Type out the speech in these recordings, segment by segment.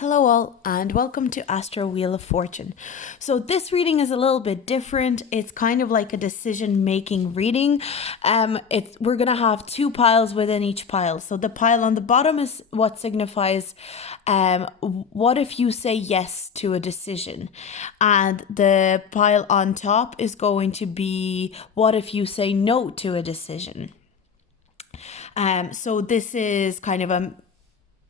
Hello all and welcome to Astro Wheel of Fortune. So this reading is a little bit different. It's kind of like a decision making reading. We're going to have two piles within each pile. So the pile on the bottom is what signifies what if you say yes to a decision, and the pile on top is going to be what if you say no to a decision. So this is kind of a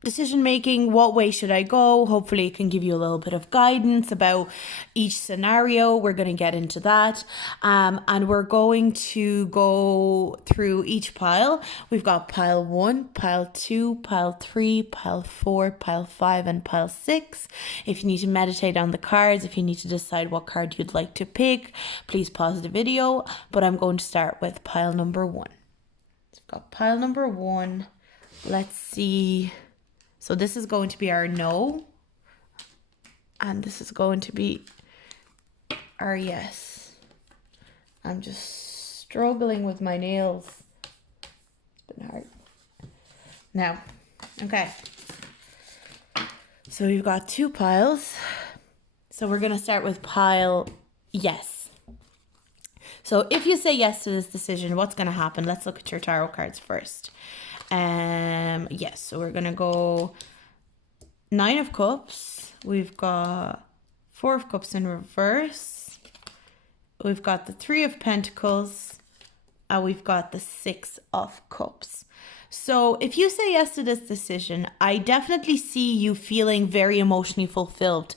decision making. What way should I go? Hopefully it can give you a little bit of guidance about each scenario. We're going to get into that, and we're going to go through each pile. We've got pile 1, pile 2, pile 3, pile 4, pile 5, and pile 6. If you need to meditate on the cards, if you need to decide what card you'd like to pick, please pause the video. But I'm going to start with pile number 1. So we've got pile number 1. Let's see. So this is going to be our no, and this is going to be our yes. I'm just struggling with my nails. It's been hard. Now, okay. So we've got two piles. So we're going to start with pile yes. So if you say yes to this decision, what's going to happen? Let's look at your tarot cards first. Yes, so we're gonna go 9 of Cups. We've got 4 of Cups in reverse. We've got the 3 of Pentacles, and we've got the 6 of Cups. So if you say yes to this decision, I definitely see you feeling very emotionally fulfilled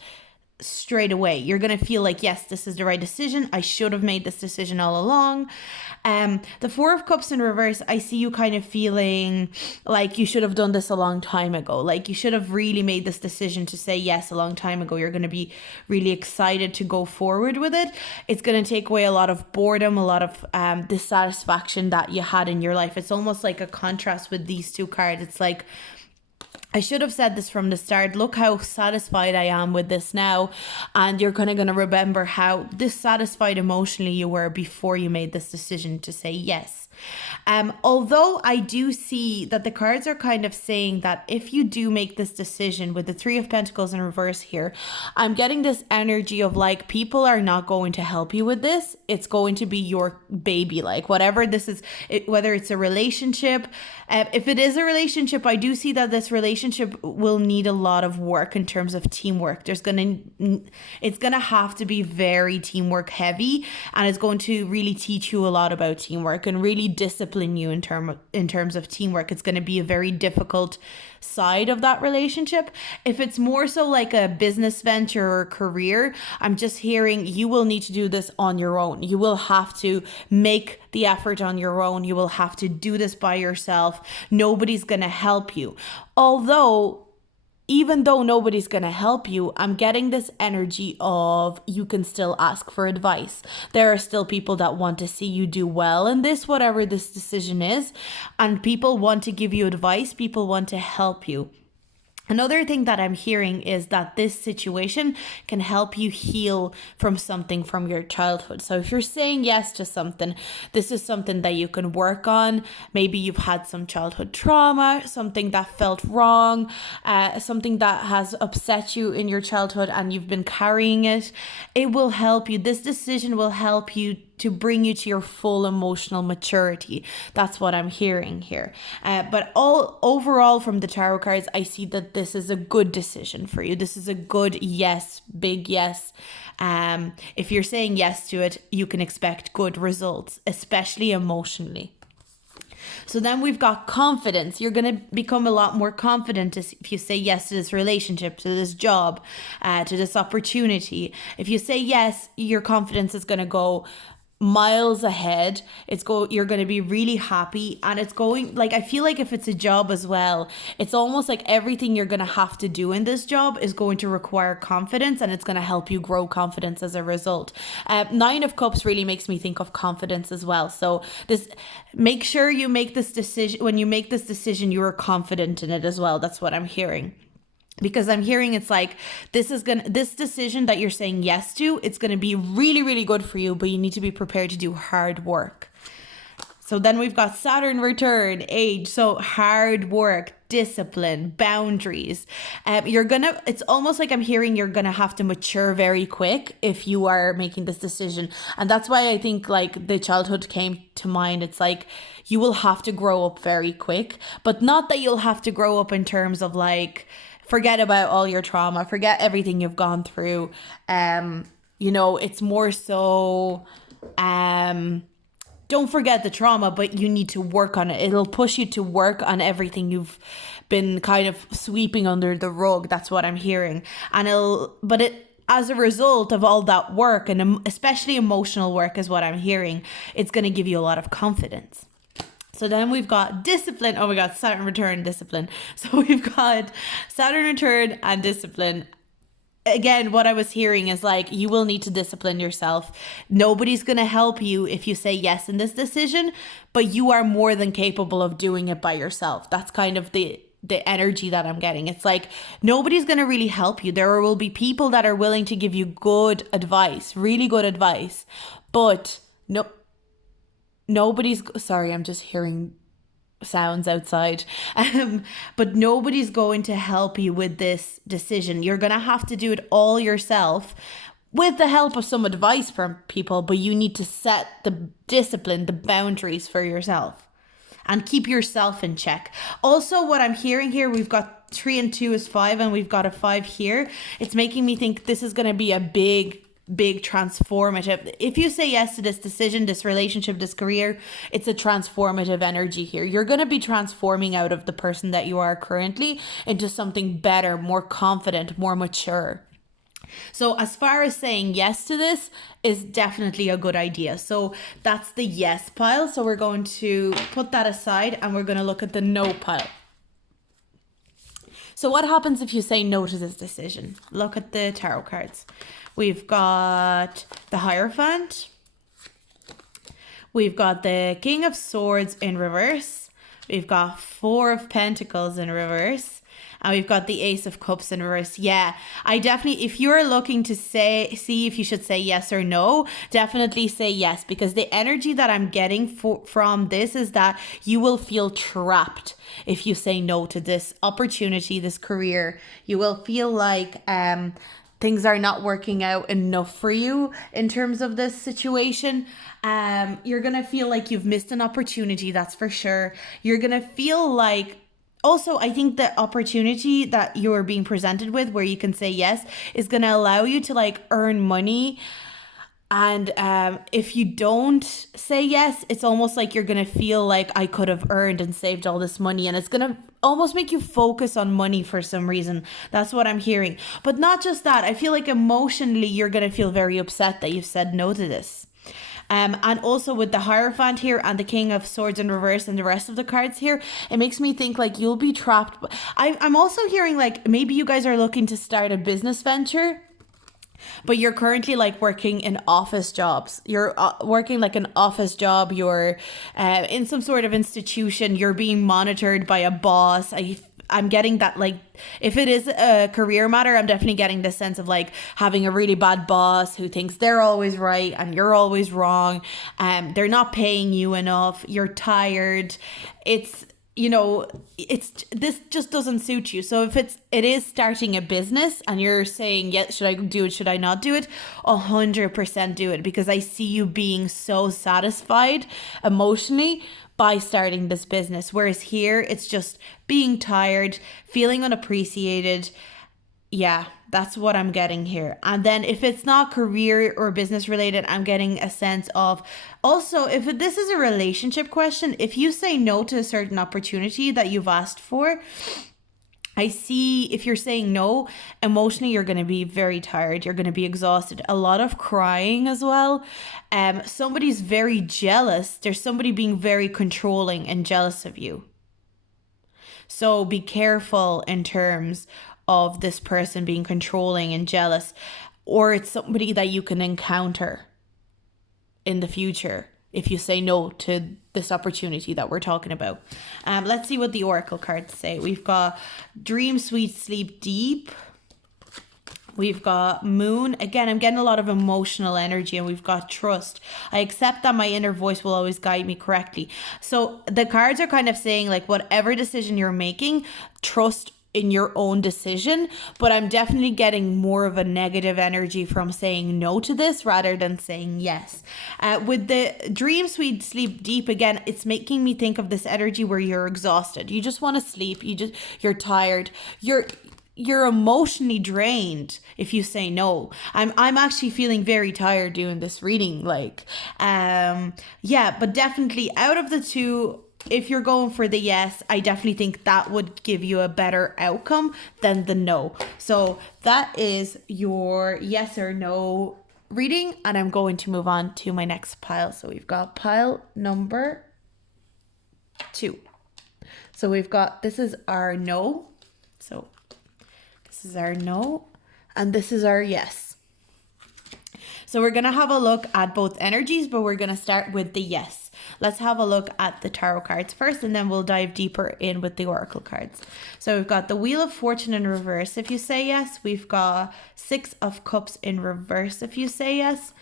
straight away. You're going to feel like, yes, this is the right decision. I should have made this decision all along. The 4 of Cups in reverse, I see you kind of feeling like you should have done this a long time ago. Like you should have really made this decision to say yes a long time ago. You're going to be really excited to go forward with it. It's going to take away a lot of boredom, a lot of dissatisfaction that you had in your life. It's almost like a contrast with these two cards. It's like, I should have said this from the start. Look how satisfied I am with this now. And you're kind of going to remember how dissatisfied emotionally you were before you made this decision to say yes. Although I do see that the cards are kind of saying that if you do make this decision with the 3 of Pentacles in reverse here, I'm getting this energy of like people are not going to help you with this. It's going to be your baby, like whatever this is, whether it's a relationship. If it is a relationship, I do see that this relationship will need a lot of work in terms of teamwork. It's gonna have to be very teamwork heavy, and it's going to really teach you a lot about teamwork and really discipline you in terms of teamwork. It's going to be a very difficult side of that relationship. If it's more so like a business venture or career, I'm just hearing you will need to do this on your own. You will have to make the effort on your own. You will have to do this by yourself. Nobody's going to help you. Even though nobody's going to help you, I'm getting this energy of you can still ask for advice. There are still people that want to see you do well in this, whatever this decision is. And people want to give you advice. People want to help you. Another thing that I'm hearing is that this situation can help you heal from something from your childhood. So if you're saying yes to something, this is something that you can work on. Maybe you've had some childhood trauma, something that felt wrong, something that has upset you in your childhood and you've been carrying it. It will help you. This decision will help you to bring you to your full emotional maturity. That's what I'm hearing here. But overall from the tarot cards, I see that this is a good decision for you. This is a good yes, big yes. If you're saying yes to it, you can expect good results, especially emotionally. So then we've got confidence. You're going to become a lot more confident if you say yes to this relationship, to this job, to this opportunity. If you say yes, your confidence is going to go miles ahead. You're going to be really happy, and it's going, like, I feel like if it's a job as well, it's almost like everything you're going to have to do in this job is going to require confidence, and it's going to help you grow confidence as a result. 9 of Cups really makes me think of confidence as well. So make sure you make this decision. When you make this decision, you are confident in it as well. That's what I'm hearing. Because I'm hearing it's like this decision that you're saying yes to, it's going to be really, really good for you, but you need to be prepared to do hard work. So then we've got Saturn return, age, so hard work. discipline, boundaries. It's almost like I'm hearing you're gonna have to mature very quick if you are making this decision. And that's why I think like the childhood came to mind. It's like you will have to grow up very quick, but not that you'll have to grow up in terms of like, forget about all your trauma, forget everything you've gone through. It's more so, don't forget the trauma, but you need to work on it. It'll push you to work on everything you've been kind of sweeping under the rug. That's what I'm hearing. As a result of all that work, and especially emotional work is what I'm hearing, it's going to give you a lot of confidence. So then we've got discipline. Oh my God, Saturn return, discipline. So we've got Saturn return and discipline. Again, what I was hearing is like, you will need to discipline yourself. Nobody's going to help you if you say yes in this decision, but you are more than capable of doing it by yourself. That's kind of the energy that I'm getting. It's like, nobody's going to really help you. There will be people that are willing to give you good advice, really good advice, but sorry, I'm just hearing sounds outside. But nobody's going to help you with this decision. You're going to have to do it all yourself with the help of some advice from people, but you need to set the discipline, the boundaries for yourself and keep yourself in check. Also, what I'm hearing here, we've got 3 and 2 is 5 and we've got a 5 here. It's making me think this is going to be a big transformative. If you say yes to this decision, this relationship, this career, it's a transformative energy here. You're going to be transforming out of the person that you are currently into something better, more confident, more mature. So as far as saying yes to this is definitely a good idea. So that's the yes pile. So we're going to put that aside and we're going to look at the no pile. So what happens if you say no to this decision? Look at the tarot cards. We've got the Hierophant. We've got the King of Swords in reverse. We've got 4 of Pentacles in reverse. And we've got the Ace of Cups in reverse. Yeah, I definitely, if you're looking to see if you should say yes or no, definitely say yes. Because the energy that I'm getting from this is that you will feel trapped if you say no to this opportunity, this career. You will feel like things are not working out enough for you in terms of this situation. You're going to feel like you've missed an opportunity, that's for sure. You're going to feel like, also, I think the opportunity that you're being presented with where you can say yes is going to allow you to like earn money. And if you don't say yes, it's almost like you're going to feel like I could have earned and saved all this money. And it's going to almost make you focus on money for some reason. That's what I'm hearing. But not just that. I feel like emotionally, you're going to feel very upset that you've said no to this. And also with the Hierophant here and the King of Swords in reverse and the rest of the cards here, it makes me think like you'll be trapped. I'm also hearing like maybe you guys are looking to start a business venture, but you're currently like working in office jobs. You're working like an office job. You're in some sort of institution. You're being monitored by a boss. I'm getting that, like, if it is a career matter, I'm definitely getting this sense of like having a really bad boss who thinks they're always right and you're always wrong. They're not paying you enough. You're tired. It's, this just doesn't suit you. So if it is starting a business and you're saying, yes, should I do it? Should I not do it? 100% do it, because I see you being so satisfied emotionally by starting this business. Whereas here, it's just being tired, feeling unappreciated. Yeah, that's what I'm getting here. And then if it's not career or business related, I'm getting a sense of, also, if this is a relationship question, if you say no to a certain opportunity that you've asked for, I see if you're saying no, emotionally, you're going to be very tired. You're going to be exhausted. A lot of crying as well. Somebody's very jealous. There's somebody being very controlling and jealous of you. So be careful in terms of this person being controlling and jealous, or it's somebody that you can encounter in the future if you say no to this opportunity that we're talking about. Let's see what the oracle cards say. We've got dream sweet, sleep deep. We've got moon. Again, I'm getting a lot of emotional energy, and we've got trust. I accept that my inner voice will always guide me correctly. So the cards are kind of saying like whatever decision you're making, trust in your own decision. But I'm definitely getting more of a negative energy from saying no to this rather than saying yes. With the dream sweet sleep deep, again, it's making me think of this energy where you're exhausted. You just want to sleep. You're tired. You're emotionally drained if you say no. I'm actually feeling very tired doing this reading. But definitely out of the two, if you're going for the yes, I definitely think that would give you a better outcome than the no. So that is your yes or no reading, and I'm going to move on to my next pile. So we've got pile number 2. So we've got, this is our no. So this is our no, and this is our yes. So we're going to have a look at both energies, but we're going to start with the yes. Let's have a look at the tarot cards first, and then we'll dive deeper in with the oracle cards. So we've got the Wheel of Fortune in reverse if you say yes. We've got 6 of Cups in reverse if you say yes.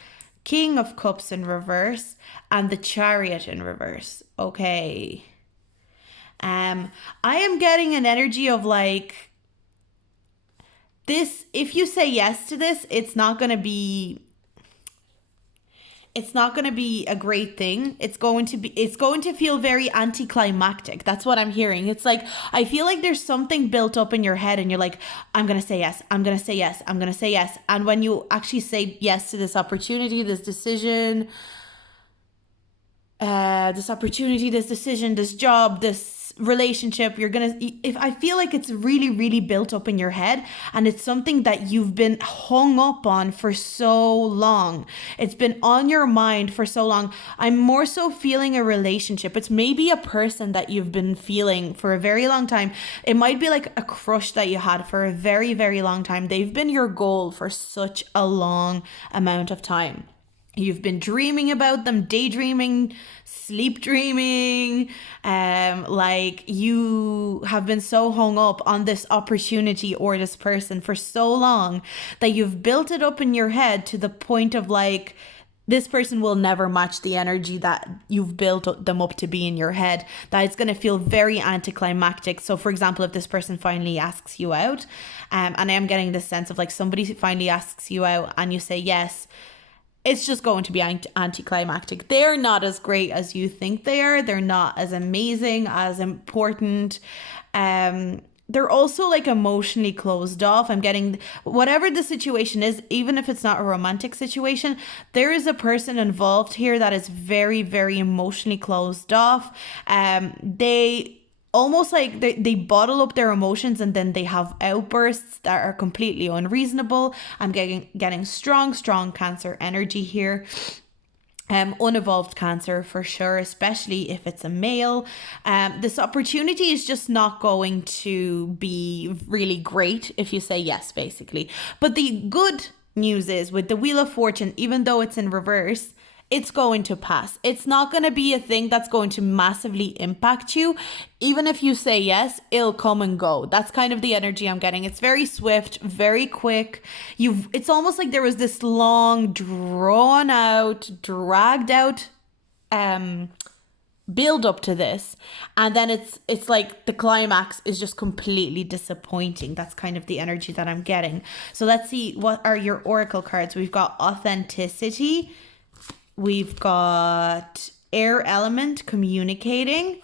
King of Cups in reverse, and the Chariot in reverse. Okay. I am getting an energy of like, this, if you say yes to this, it's not going to be a great thing. It's going to feel very anticlimactic. That's what I'm hearing. It's like, I feel like there's something built up in your head and you're like, I'm going to say yes. I'm going to say yes. I'm going to say yes. And when you actually say yes to this opportunity, this decision, this job, this relationship, I feel like it's really, really built up in your head, and it's something that you've been hung up on for so long. It's been on your mind for so long. I'm more so feeling a relationship. It's maybe a person that you've been feeling for a very long time. It might be like a crush that you had for a very, very long time. They've been your goal for such a long amount of time. You've been dreaming about them, daydreaming, sleep dreaming, like you have been so hung up on this opportunity or this person for so long that you've built it up in your head to the point of like, this person will never match the energy that you've built them up to be in your head, that it's going to feel very anticlimactic. So for example, if this person finally asks you out, and I am getting this sense of like somebody finally asks you out and you say yes, it's just going to be anticlimactic. They're not as great as you think they are. They're not as amazing, as important. They're also like emotionally closed off. I'm getting, whatever the situation is, even if it's not a romantic situation, there is a person involved here that is very, very emotionally closed off. They almost like they bottle up their emotions, and then they have outbursts that are completely unreasonable. I'm getting strong Cancer energy here. Unevolved Cancer for sure, especially if it's a male. This opportunity is just not going to be really great if you say yes, basically. But the good news is with the Wheel of Fortune, even though it's in reverse, it's going to pass. It's not going to be a thing that's going to massively impact you. Even if you say yes, it'll come and go. That's kind of the energy I'm getting. It's very swift, very quick. It's almost like there was this long, drawn out, dragged out build up to this, and then it's like the climax is just completely disappointing. That's kind of the energy that I'm getting. So let's see, what are your oracle cards? We've got authenticity. We've got air element, communicating,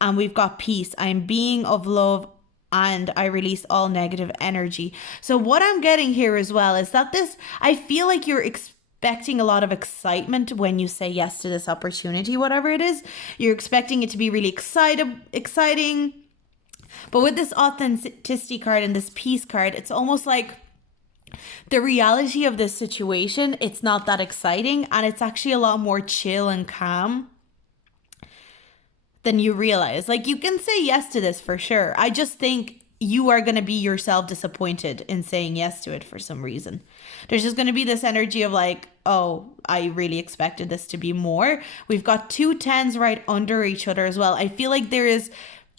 and we've got peace. I am being of love, and I release all negative energy. So what I'm getting here as well is that I feel like you're expecting a lot of excitement when you say yes to this opportunity, whatever it is. You're expecting it to be really exciting. But with this authenticity card and this peace card, it's almost like the reality of this situation, it's not that exciting, and it's actually a lot more chill and calm than you realize. Like, you can say yes to this for sure. I just think you are going to be yourself disappointed in saying yes to it for some reason. There's just going to be this energy of like, oh, I really expected this to be more. We've got 2 10s right under each other as well. I feel like there is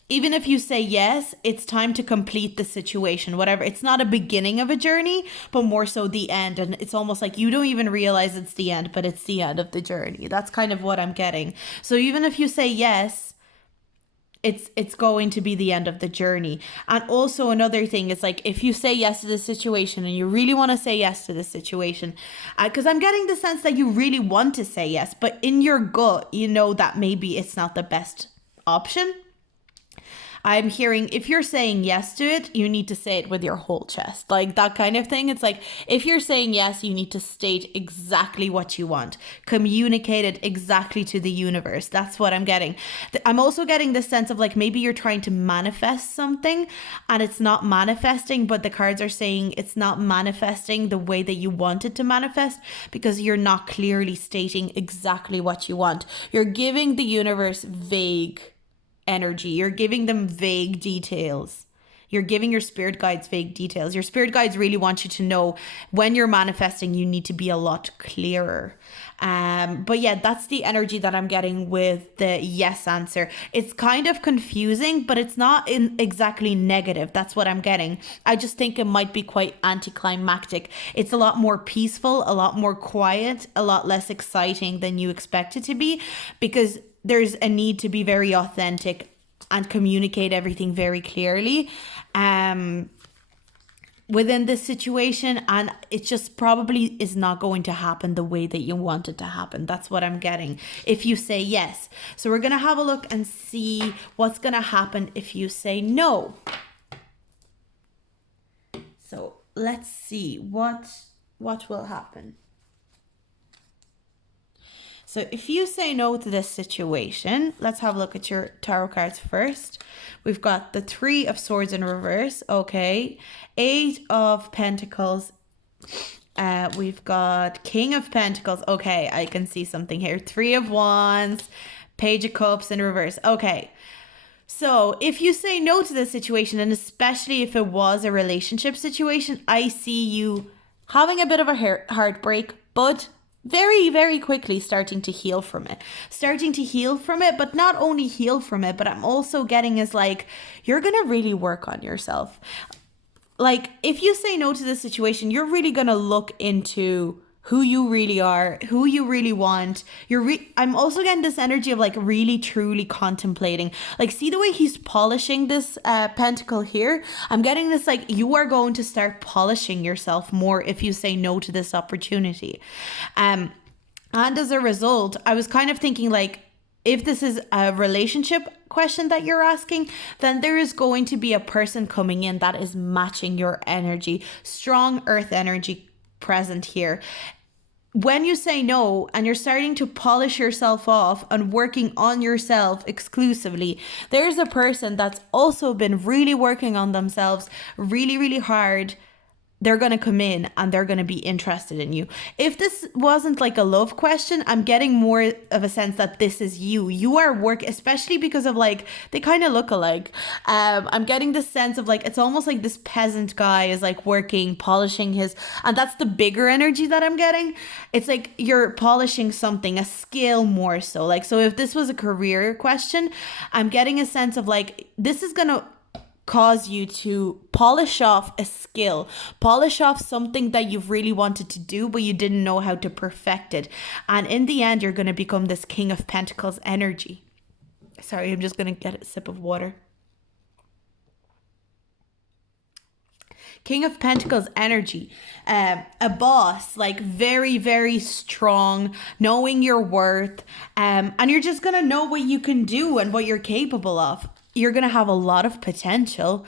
even if you say yes, it's time to complete the situation, whatever. It's not a beginning of a journey, but more so the end. And it's almost like you don't even realize it's the end, but it's the end of the journey. That's kind of what I'm getting. So even if you say yes, it's going to be the end of the journey. And also another thing is like, if you say yes to the situation and you really want to say yes to the situation, because I'm getting the sense that you really want to say yes, but in your gut, you know that maybe it's not the best option. I'm hearing if you're saying yes to it, you need to say it with your whole chest, like that kind of thing. It's like, if you're saying yes, you need to state exactly what you want, communicate it exactly to the universe. That's what I'm getting. I'm also getting this sense of like, maybe you're trying to manifest something and it's not manifesting, but the cards are saying it's not manifesting the way that you want it to manifest because you're not clearly stating exactly what you want. You're giving the universe vague energy. You're giving them vague details. You're giving your spirit guides vague details. Your spirit guides really want you to know when you're manifesting, you need to be a lot clearer. But yeah, that's the energy that I'm getting with the yes answer. It's kind of confusing, but it's not exactly negative. That's what I'm getting. I just think it might be quite anticlimactic. It's a lot more peaceful, a lot more quiet, a lot less exciting than you expect it to be, because there's a need to be very authentic and communicate everything very clearly within this situation, and it just probably is not going to happen the way that you want it to happen. That's what I'm getting if you say yes. So we're going to have a look and see what's going to happen if you say no. So let's see what will happen. So if you say no to this situation, let's have a look at your tarot cards first. We've got the 3 of Swords in reverse. Okay. 8 of Pentacles. We've got King of Pentacles. Okay, I can see something here. 3 of Wands. Page of Cups in reverse. Okay. So if you say no to this situation, and especially if it was a relationship situation, I see you having a bit of a heartbreak, but very, very quickly starting to heal from it. But not only heal from it, but I'm also getting is like, you're going to really work on yourself. Like, if you say no to this situation, you're really going to look into who you really are, who you really want. I'm also getting this energy of like really truly contemplating. Like, see the way he's polishing this pentacle here? I'm getting this like, you are going to start polishing yourself more if you say no to this opportunity. And as a result, I was kind of thinking like, if this is a relationship question that you're asking, then there is going to be a person coming in that is matching your energy, strong earth energy present here. When you say no and you're starting to polish yourself off and working on yourself exclusively, there's a person that's also been really working on themselves really, really hard. They're going to come in and they're going to be interested in you. If this wasn't like a love question, I'm getting more of a sense that this is you. You are especially because of like, they kind of look alike. I'm getting this sense of like, it's almost like this peasant guy is like working, polishing his, and that's the bigger energy that I'm getting. It's like you're polishing something, a skill more so. Like, so if this was a career question, I'm getting a sense of like, this is going to cause you to polish off a skill, polish off something that you've really wanted to do, but you didn't know how to perfect it. And in the end, you're going to become this King of Pentacles energy. Sorry, I'm just going to get a sip of water. King of Pentacles energy, a boss, like very, very strong, knowing your worth, and you're just going to know what you can do and what you're capable of. You're going to have a lot of potential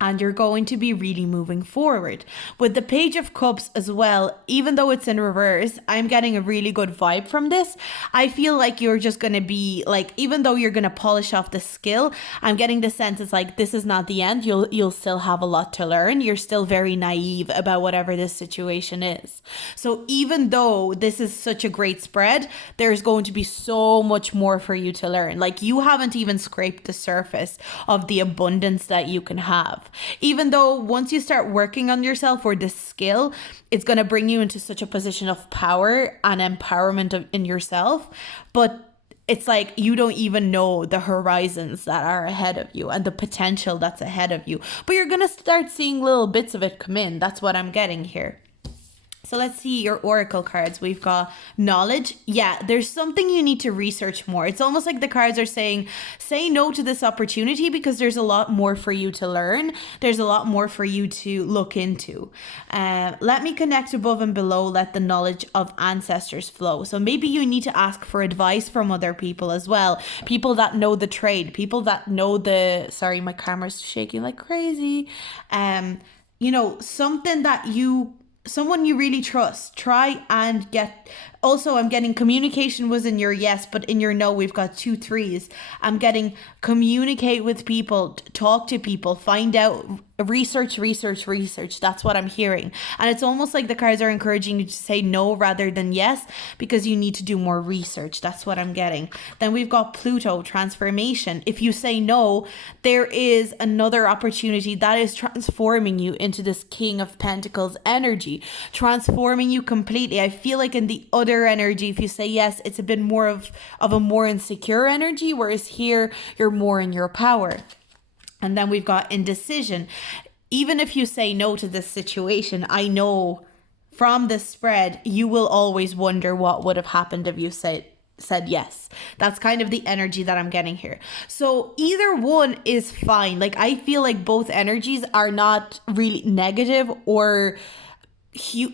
and you're going to be really moving forward. With the Page of Cups as well, even though it's in reverse, I'm getting a really good vibe from this. I feel like you're just going to be like, even though you're going to polish off the skill, I'm getting the sense it's like, this is not the end. You'll still have a lot to learn. You're still very naive about whatever this situation is. So even though this is such a great spread, there's going to be so much more for you to learn. Like, you haven't even scraped the surface of the abundance that you can have. Even though once you start working on yourself or this skill, it's going to bring you into such a position of power and empowerment in yourself. But it's like you don't even know the horizons that are ahead of you and the potential that's ahead of you. But you're going to start seeing little bits of it come in. That's what I'm getting here. So let's see your oracle cards. We've got knowledge. Yeah, there's something you need to research more. It's almost like the cards are saying, say no to this opportunity because there's a lot more for you to learn. There's a lot more for you to look into. Let me connect above and below. Let the knowledge of ancestors flow. So maybe you need to ask for advice from other people as well. People that know the trade. People that know the... Sorry, my camera's shaking like crazy. You know, something that you... Someone you really trust. Try and get... Also, I'm getting communication was in your yes, but in your no, we've got 2 3s. I'm getting communicate with people, talk to people, find out, research. That's what I'm hearing. And it's almost like the cards are encouraging you to say no rather than yes, because you need to do more research. That's what I'm getting. Then we've got Pluto, transformation. If you say no, there is another opportunity that is transforming you into this King of Pentacles energy, transforming you completely. I feel like in the other energy, if you say yes, it's a bit more of a more insecure energy, whereas here you're more in your power. And then we've got indecision. Even if you say no to this situation, I know from the spread you will always wonder what would have happened if you said yes. That's kind of the energy that I'm getting here. So either one is fine. Like, I feel like both energies are not really negative or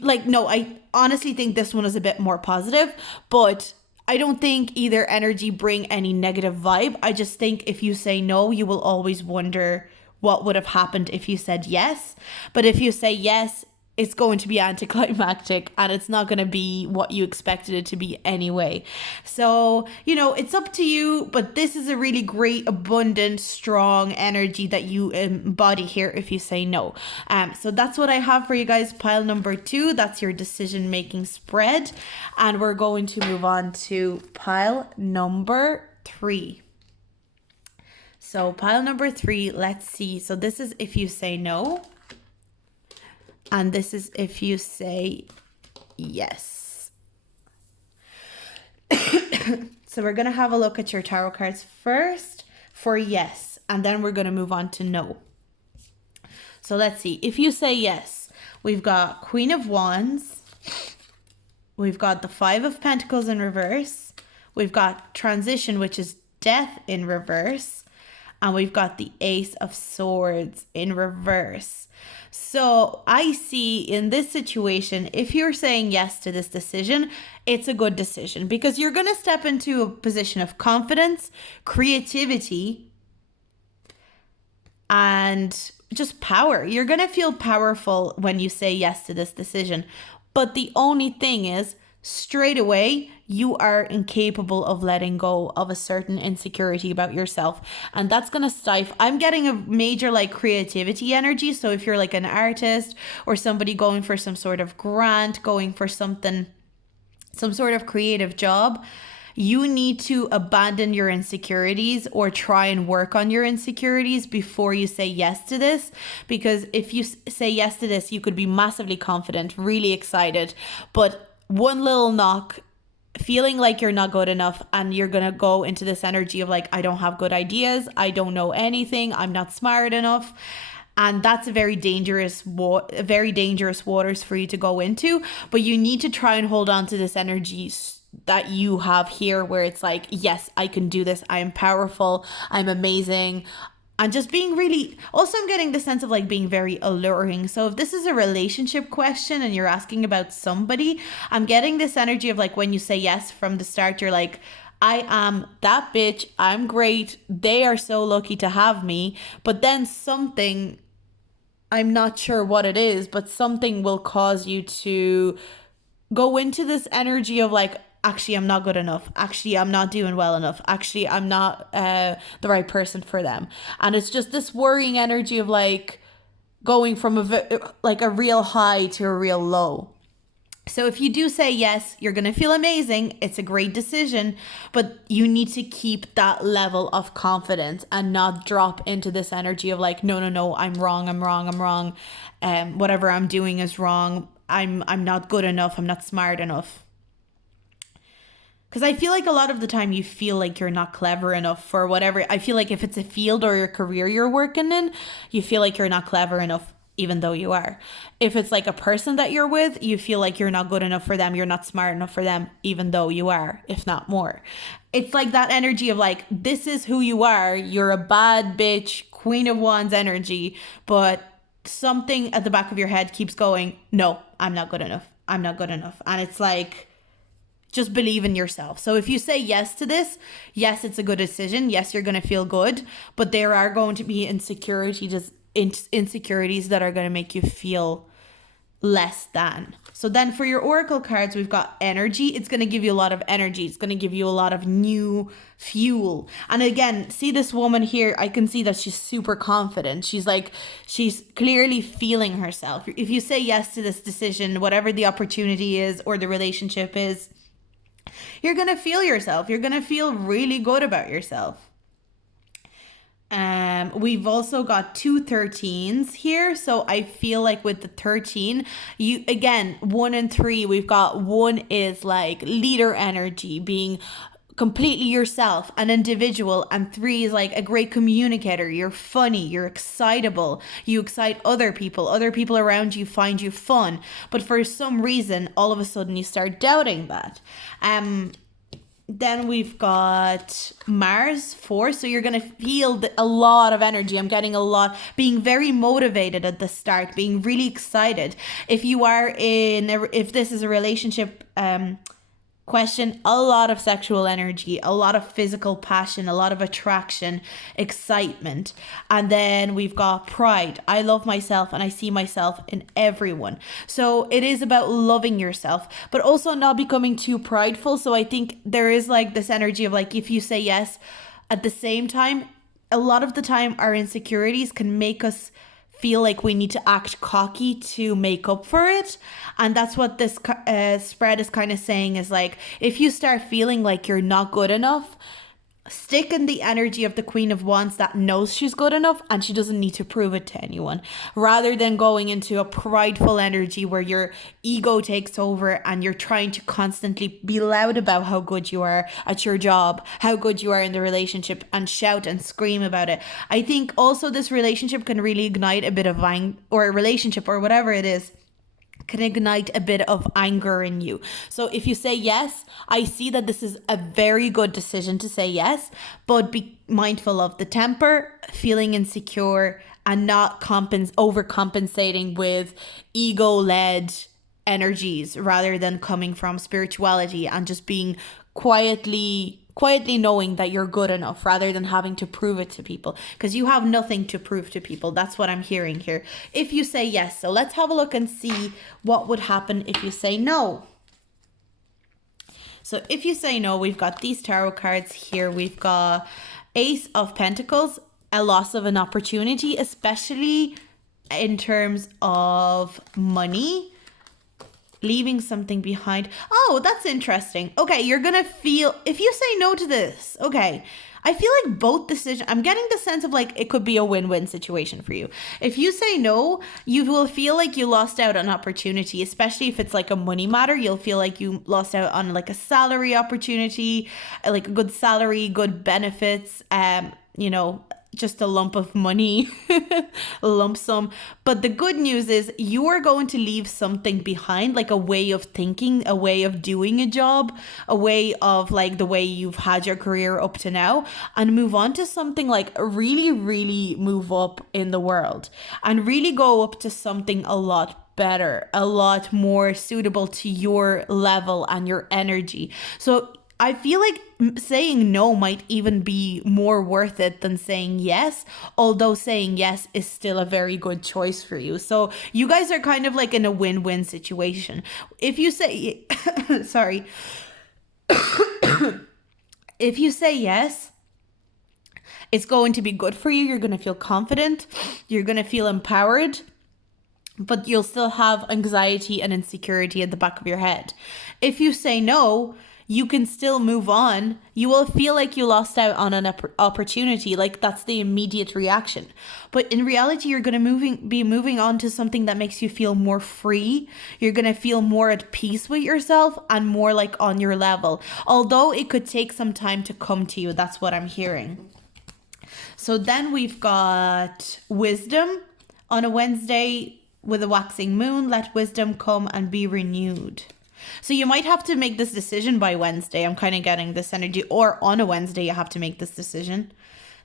like, no, I honestly think this one is a bit more positive, but I don't think either energy bring any negative vibe. I just think if you say no, you will always wonder what would have happened if you said yes. But if you say yes, it's going to be anticlimactic and it's not going to be what you expected it to be anyway. So, you know, it's up to you, but this is a really great, abundant, strong energy that you embody here if you say no. So that's what I have for you guys. Pile number 2, that's your decision-making spread. And we're going to move on to pile number 3. So pile number 3, let's see. So this is if you say no. And this is if you say yes. So we're going to have a look at your tarot cards first for yes. And then we're going to move on to no. So let's see. If you say yes, we've got Queen of Wands. We've got the 5 of Pentacles in reverse. We've got transition, which is death in reverse. And we've got the Ace of Swords in reverse. So I see in this situation, if you're saying yes to this decision, it's a good decision because you're going to step into a position of confidence, creativity, and just power. You're going to feel powerful when you say yes to this decision. But the only thing is, straight away, you are incapable of letting go of a certain insecurity about yourself. And that's going to stifle. I'm getting a major like creativity energy. So if you're like an artist or somebody going for some sort of grant, going for something, some sort of creative job, you need to abandon your insecurities or try and work on your insecurities before you say yes to this. Because if you say yes to this, you could be massively confident, really excited, but one little knock, feeling like you're not good enough, and you're going to go into this energy of like, I don't have good ideas, I don't know anything, I'm not smart enough. And that's a very dangerous waters for you to go into. But you need to try and hold on to this energy that you have here where it's like, yes, I can do this, I am powerful, I'm amazing. And just being really, also I'm getting the sense of like being very alluring. So if this is a relationship question and you're asking about somebody, I'm getting this energy of like when you say yes from the start, you're like, I am that bitch, I'm great, they are so lucky to have me. But then something, I'm not sure what it is, but something will cause you to go into this energy of like, actually, I'm not good enough. Actually, I'm not doing well enough. Actually, I'm not the right person for them. And it's just this worrying energy of like going from a real high to a real low. So if you do say yes, you're going to feel amazing. It's a great decision, but you need to keep that level of confidence and not drop into this energy of like, no, I'm wrong. Whatever I'm doing is wrong. I'm not good enough. I'm not smart enough. Because I feel like a lot of the time you feel like you're not clever enough for whatever. I feel like if it's a field or a career you're working in, you feel like you're not clever enough, even though you are. If it's like a person that you're with, you feel like you're not good enough for them. You're not smart enough for them, even though you are, if not more. It's like that energy of like, this is who you are. You're a bad bitch, Queen of Wands energy, but something at the back of your head keeps going, no, I'm not good enough. I'm not good enough. And it's like, just believe in yourself. So if you say yes to this, yes, it's a good decision. Yes, you're going to feel good, but there are going to be insecurities that are going to make you feel less than. So then for your oracle cards, we've got energy. It's going to give you a lot of energy. It's going to give you a lot of new fuel. And again, see this woman here, I can see that she's super confident. She's clearly feeling herself. If you say yes to this decision, whatever the opportunity is or the relationship is, you're going to feel yourself. You're going to feel really good about yourself. We've also got 2 13s here. So I feel like with the 13, 1 and 3, we've got 1 is like leader energy, being completely yourself, an individual, and 3 is like a great communicator. You're funny, you're excitable, you excite other people around you find you fun, but for some reason all of a sudden you start doubting that. Then we've got Mars 4, so you're gonna feel a lot of energy. I'm getting a lot, being very motivated at the start, being really excited. If this is a relationship question, a lot of sexual energy, a lot of physical passion, a lot of attraction, excitement. And then we've got pride. I love myself and I see myself in everyone. So it is about loving yourself, but also not becoming too prideful. So I think there is like this energy of like, if you say yes, at the same time, a lot of the time our insecurities can make us feel like we need to act cocky to make up for it. And that's what this spread is kind of saying, is like, if you start feeling like you're not good enough, stick in the energy of the Queen of Wands that knows she's good enough and she doesn't need to prove it to anyone, rather than going into a prideful energy where your ego takes over and you're trying to constantly be loud about how good you are at your job, how good you are in the relationship, and shout and scream about it. I think also this relationship can really ignite a bit of or a relationship or whatever it is can ignite a bit of anger in you. So if you say yes, I see that this is a very good decision to say yes, but be mindful of the temper, feeling insecure, and not overcompensating with ego-led energies rather than coming from spirituality and just being quietly knowing that you're good enough rather than having to prove it to people, because you have nothing to prove to people. That's what I'm hearing here. If you say yes, so let's have a look and see what would happen if you say no. So if you say no, we've got these tarot cards here. We've got Ace of Pentacles, a loss of an opportunity, especially in terms of money. Leaving something behind. Oh, that's interesting. Okay, you're gonna feel, if you say no to this, okay, I feel like both decisions, I'm getting the sense of like it could be a win-win situation for you. If you say no, you will feel like you lost out on opportunity, especially if it's like a money matter. You'll feel like you lost out on like a salary opportunity, like a good salary, good benefits, just a lump of money, a lump sum. But the good news is you are going to leave something behind, like a way of thinking, a way of doing a job, a way of like the way you've had your career up to now, and move on to something like really, really move up in the world and really go up to something a lot better, a lot more suitable to your level and your energy. So I feel like saying no might even be more worth it than saying yes, although saying yes is still a very good choice for you. So you guys are kind of like in a win-win situation. If you say, sorry, if you say yes, it's going to be good for you. You're going to feel confident. You're going to feel empowered. But you'll still have anxiety and insecurity at the back of your head. If you say no, you can still move on. You will feel like you lost out on an opportunity. Like that's the immediate reaction. But in reality, you're going to be moving on to something that makes you feel more free. You're going to feel more at peace with yourself and more like on your level. Although it could take some time to come to you. That's what I'm hearing. So then we've got wisdom on a Wednesday with a waxing moon. Let wisdom come and be renewed. So you might have to make this decision by Wednesday. I'm kind of getting this energy. Or on a Wednesday, you have to make this decision.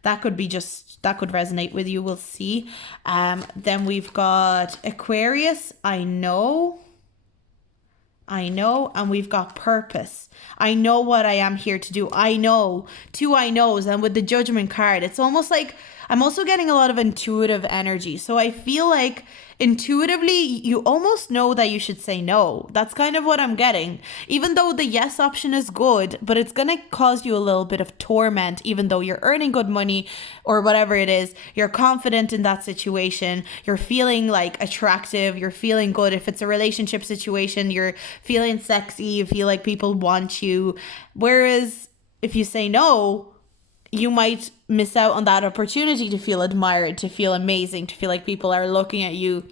That could resonate with you. We'll see. Then we've got Aquarius. I know. And we've got purpose. I know what I am here to do. I know. 2 I knows. And with the judgment card, it's almost like I'm also getting a lot of intuitive energy. So I feel like intuitively, you almost know that you should say no. That's kind of what I'm getting. Even though the yes option is good, but it's going to cause you a little bit of torment, even though you're earning good money or whatever it is. You're confident in that situation. You're feeling like attractive. You're feeling good. If it's a relationship situation, you're feeling sexy. You feel like people want you. Whereas if you say no, you might miss out on that opportunity to feel admired, to feel amazing, to feel like people are looking at you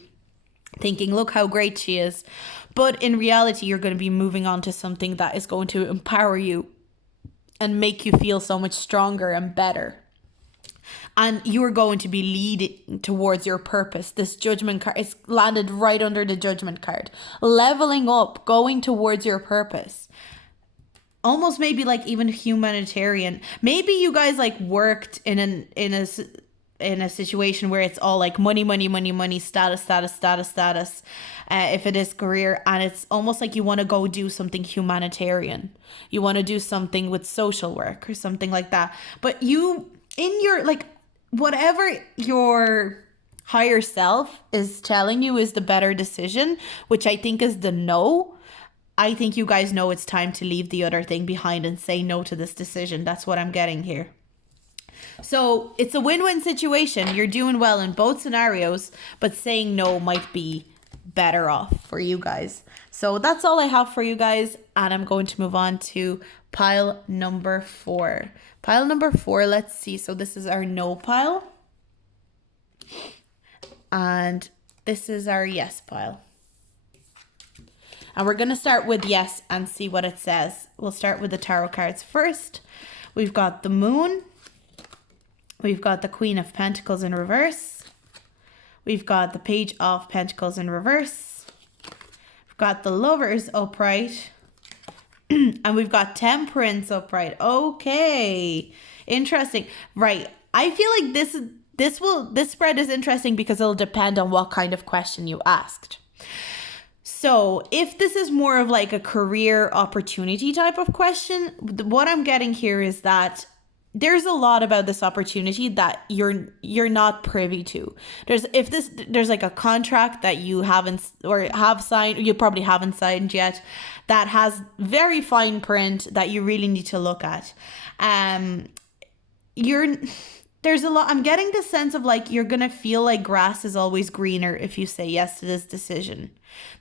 thinking, look how great she is. But in reality, you're going to be moving on to something that is going to empower you and make you feel so much stronger and better. And you're going to be leading towards your purpose. This judgment card is landed right under the judgment card. Leveling up, going towards your purpose. Almost maybe like even humanitarian. Maybe you guys like worked in a situation where it's all like money, status. If it is career, and it's almost like you want to go do something humanitarian. You want to do something with social work or something like that. But you, in your like whatever your higher self is telling you is the better decision, which I think is the no. I think you guys know it's time to leave the other thing behind and say no to this decision. That's what I'm getting here. So it's a win-win situation. You're doing well in both scenarios, but saying no might be better off for you guys. So that's all I have for you guys. And I'm going to move on to pile number 4. Pile number 4, let's see. So this is our no pile. And this is our yes pile. And we're going to start with yes and see what it says. We'll start with the tarot cards first. We've got the moon. We've got the Queen of Pentacles in reverse. We've got the Page of Pentacles in reverse. We've got the Lovers upright. And we've got Temperance upright. Okay. Interesting. Right. I feel like this spread is interesting because it'll depend on what kind of question you asked. So if this is more of like a career opportunity type of question, what I'm getting here is that there's a lot about this opportunity that you're not privy to. There's like a contract that you haven't or have signed, you probably haven't signed yet, that has very fine print that you really need to look at. There's a lot. I'm getting the sense of like you're gonna feel like grass is always greener if you say yes to this decision.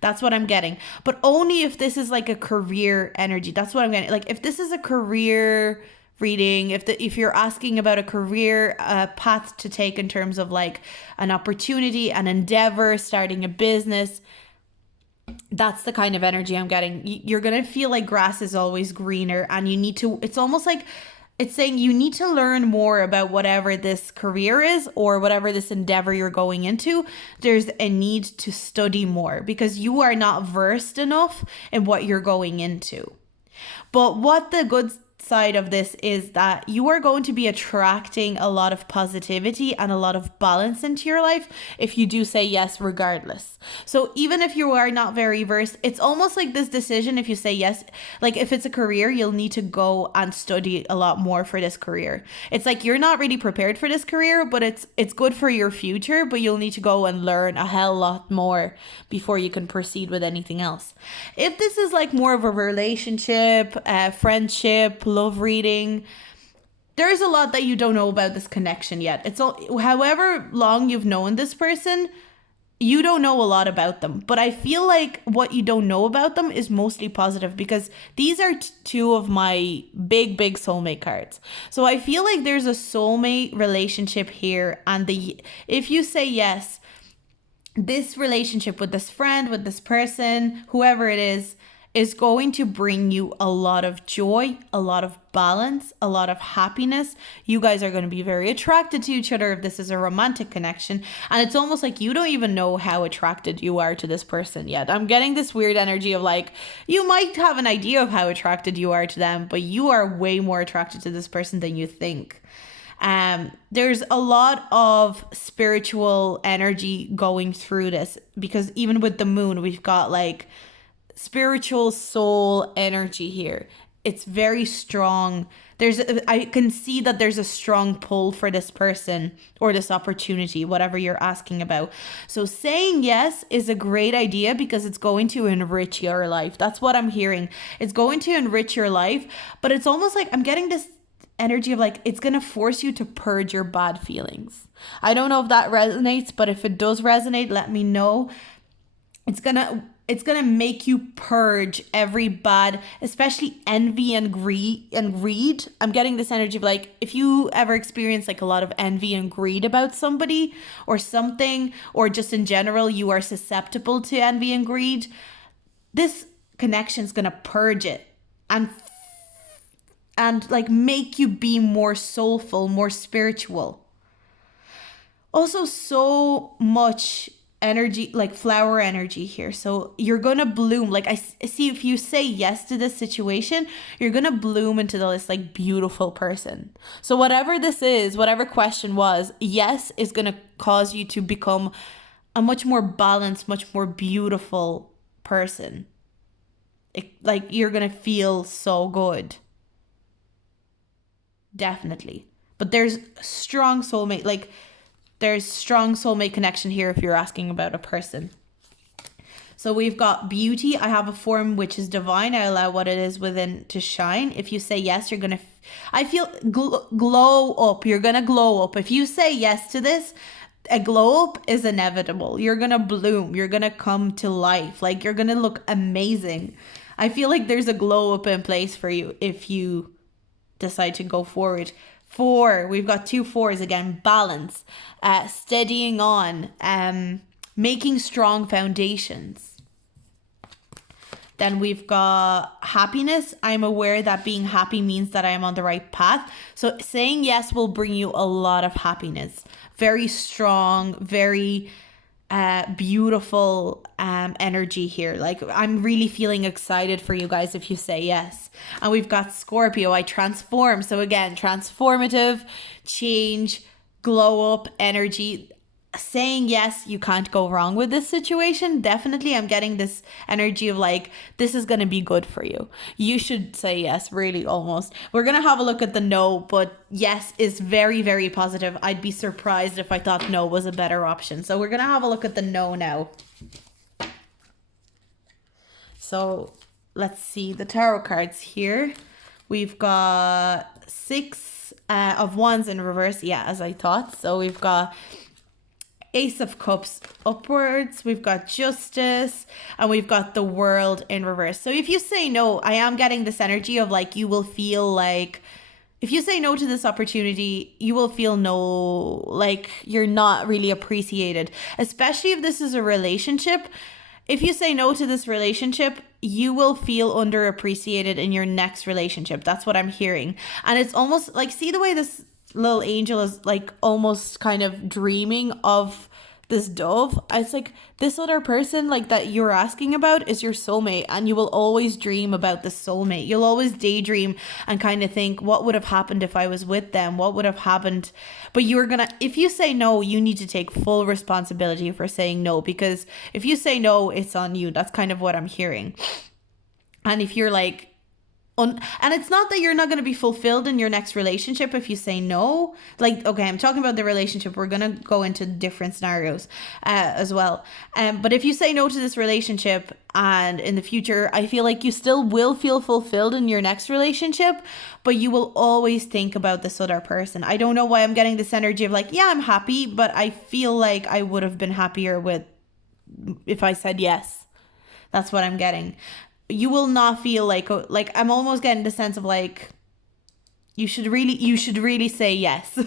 That's what I'm getting. But only if this is like a career energy. That's what I'm getting. Like if this is a career reading, if you're asking about a career path to take in terms of like an opportunity, an endeavor, starting a business, that's the kind of energy I'm getting. You're gonna feel like grass is always greener, and you need to. It's almost like it's saying you need to learn more about whatever this career is or whatever this endeavor you're going into. There's a need to study more because you are not versed enough in what you're going into. But what the good side of this is that you are going to be attracting a lot of positivity and a lot of balance into your life if you do say yes regardless. So even if you are not very versed, it's almost like this decision, if you say yes, like if it's a career, you'll need to go and study a lot more for this career. It's like you're not really prepared for this career, but it's good for your future, but you'll need to go and learn a hell lot more before you can proceed with anything else. If this is like more of a relationship, friendship, love reading, there's a lot that you don't know about this connection yet. It's all, however long you've known this person, you don't know a lot about them, but I feel like what you don't know about them is mostly positive, because these are two of my big soulmate cards. So I feel like there's a soulmate relationship here, and if you say yes, this relationship with this friend, with this person, whoever it is going to bring you a lot of joy, a lot of balance, a lot of happiness. You guys are going to be very attracted to each other if this is a romantic connection. And it's almost like you don't even know how attracted you are to this person yet. I'm getting this weird energy of like, you might have an idea of how attracted you are to them, but you are way more attracted to this person than you think. There's a lot of spiritual energy going through this, because even with the moon, we've got like spiritual soul energy here. It's very strong. I can see that there's a strong pull for this person or this opportunity, whatever you're asking about. So saying yes is a great idea, because it's going to enrich your life. That's what I'm hearing. It's going to enrich your life, but it's almost like I'm getting this energy of like, it's going to force you to purge your bad feelings. I don't know if that resonates, but if it does resonate, let me know. It's gonna make you purge every bad, especially envy and greed. I'm getting this energy of like, if you ever experience like a lot of envy and greed about somebody or something, or just in general, you are susceptible to envy and greed, this connection is gonna purge it and like make you be more soulful, more spiritual. Also, so much energy, like flower energy here. So you're gonna bloom. Like I see, if you say yes to this situation, you're gonna bloom into this like beautiful person. So whatever this is, whatever question was, yes is gonna cause you to become a much more balanced, much more beautiful person. Like you're gonna feel so good. Definitely. But there's strong soulmate, like there's strong soulmate connection here if you're asking about a person. So we've got beauty. I have a form which is divine. I allow what it is within to shine. If you say yes, you're going to, I feel glow up. You're going to glow up. If you say yes to this, a glow up is inevitable. You're going to bloom. You're going to come to life. Like you're going to look amazing. I feel like there's a glow up in place for you if you decide to go forward. 4, we've got 2 4s again. Balance, steadying on, making strong foundations. Then we've got happiness. I'm aware that being happy means that I am on the right path. So saying yes will bring you a lot of happiness. Very strong, very beautiful energy here. Like I'm really feeling excited for you guys if you say yes. And we've got Scorpio. I transform. So again, transformative, change, glow up energy. Saying yes, you can't go wrong with this situation. Definitely, I'm getting this energy of like, this is going to be good for you. You should say yes, really, almost. We're going to have a look at the no, but yes is very, very positive. I'd be surprised if I thought no was a better option. So we're going to have a look at the no now. So let's see the tarot cards here. We've got 6 of Wands in reverse. Yeah, as I thought. So we've got Ace of Cups upwards, we've got Justice, and we've got the World in reverse. So if you say no, I am getting this energy of like, you will feel like, if you say no to this opportunity, you will feel no, like you're not really appreciated, especially if this is a relationship. If you say no to this relationship, you will feel underappreciated in your next relationship. That's what I'm hearing. And it's almost like, see the way this little angel is like almost kind of dreaming of this dove. It's like this other person like that you're asking about is your soulmate, and you will always dream about the soulmate. You'll always daydream and kind of think, what would have happened if I was with them? What would have happened? But you're gonna, if you say no, you need to take full responsibility for saying no, because if you say no, it's on you. That's kind of what I'm hearing. And if you're like, and it's not that you're not going to be fulfilled in your next relationship if you say no. Like, okay, I'm talking about the relationship. We're going to go into different scenarios as well. But if you say no to this relationship and in the future, I feel like you still will feel fulfilled in your next relationship, but you will always think about this other person. I don't know why I'm getting this energy of like, yeah, I'm happy, but I feel like I would have been happier with if I said yes. That's what I'm getting. You will not feel like I'm almost getting the sense of like, you should really say yes.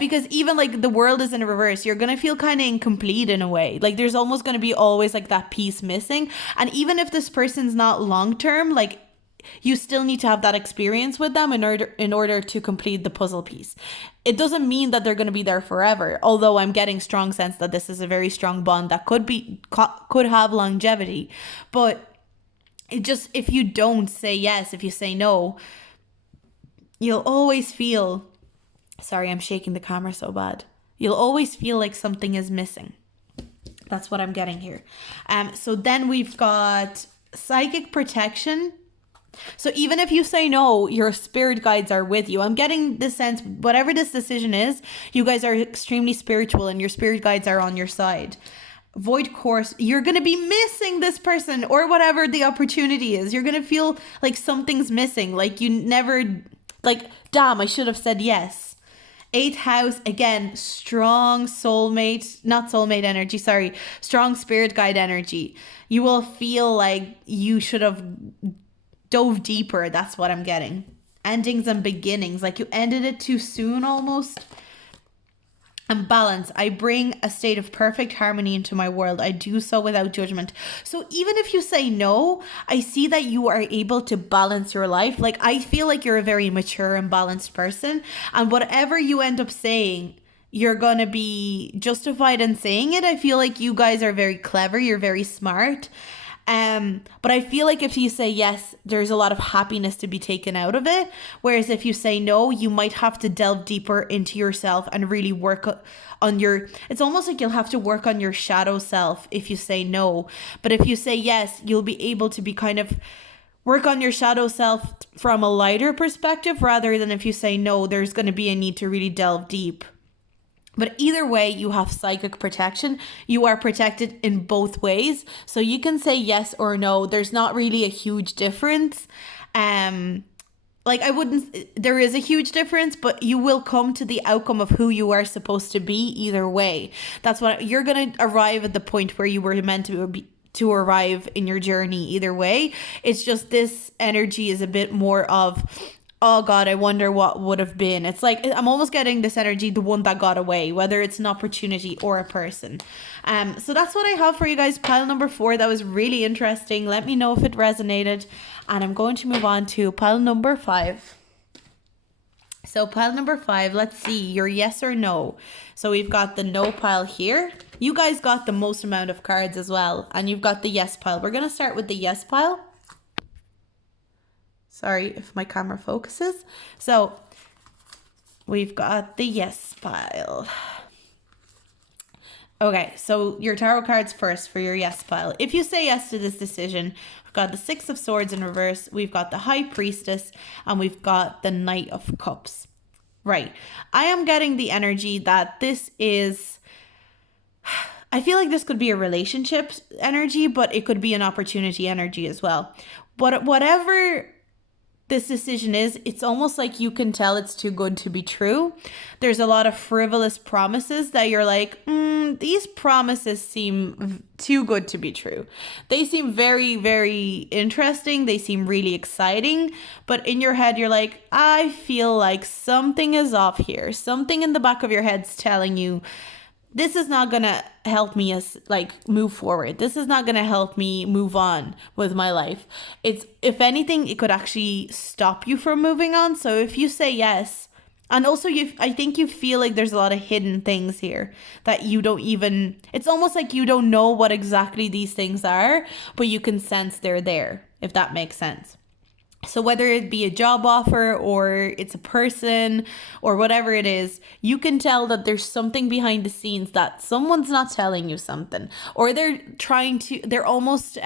Because even like the world is in reverse, you're going to feel kind of incomplete in a way. Like there's almost going to be always like that piece missing. And even if this person's not long term, like you still need to have that experience with them in order to complete the puzzle piece. It doesn't mean that they're going to be there forever, although I'm getting strong sense that this is a very strong bond that could have longevity. But it just, if you don't say yes, if you say no, you'll always feel, sorry, I'm shaking the camera so bad. You'll always feel like something is missing. That's what I'm getting here. So then we've got psychic protection. So even if you say no, your spirit guides are with you. I'm getting the sense, whatever this decision is, you guys are extremely spiritual and your spirit guides are on your side. Void course, you're going to be missing this person or whatever the opportunity is. You're going to feel like something's missing. Like you never... Like, damn, I should have said yes. 8th house, again, strong soulmate, not soulmate energy, sorry, strong spirit guide energy. You will feel like you should have dove deeper. That's what I'm getting. Endings and beginnings, like you ended it too soon almost. And balance, I bring a state of perfect harmony into my world. I do so without judgment. So even if you say no, I see that you are able to balance your life. Like I feel like you're a very mature and balanced person. And whatever you end up saying, you're going to be justified in saying it. I feel like you guys are very clever. You're very smart. But I feel like if you say yes, there's a lot of happiness to be taken out of it. Whereas if you say no, you might have to delve deeper into yourself and really work on it's almost like you'll have to work on your shadow self if you say no. But if you say yes, you'll be able to be kind of work on your shadow self from a lighter perspective, rather than if you say no, there's going to be a need to really delve deep. But either way, you have psychic protection. You are protected in both ways. So you can say yes or no. There's not really a huge difference. There is a huge difference, but you will come to the outcome of who you are supposed to be either way. That's what you're going to arrive at the point where you were meant to arrive in your journey either way. It's just this energy is a bit more of, oh God, I wonder what would have been. It's like, I'm almost getting this energy, the one that got away, whether it's an opportunity or a person. So that's what I have for you guys. Pile number 4, that was really interesting. Let me know if it resonated. And I'm going to move on to pile number 5. So pile number 5, let's see, your yes or no. So we've got the no pile here. You guys got the most amount of cards as well. And you've got the yes pile. We're going to start with the yes pile. Sorry if my camera focuses. So we've got the yes pile. Okay, so your tarot cards first for your yes pile. If you say yes to this decision, we've got the 6 of Swords in reverse, we've got the High Priestess, and we've got the Knight of Cups. Right. I am getting the energy that this is... I feel like this could be a relationship energy, but it could be an opportunity energy as well. But whatever this decision is, it's almost like you can tell it's too good to be true. There's a lot of frivolous promises that you're like, these promises seem too good to be true. They seem very, very interesting. They seem really exciting. But in your head, you're like, I feel like something is off here. Something in the back of your head's telling you, this is not going to help me move forward. This is not going to help me move on with my life. It's, if anything, it could actually stop you from moving on. So if you say yes, and also I think you feel like there's a lot of hidden things here that you don't even, it's almost like you don't know what exactly these things are, but you can sense they're there, if that makes sense. So whether it be a job offer or it's a person or whatever it is, you can tell that there's something behind the scenes that someone's not telling you something, or they're almost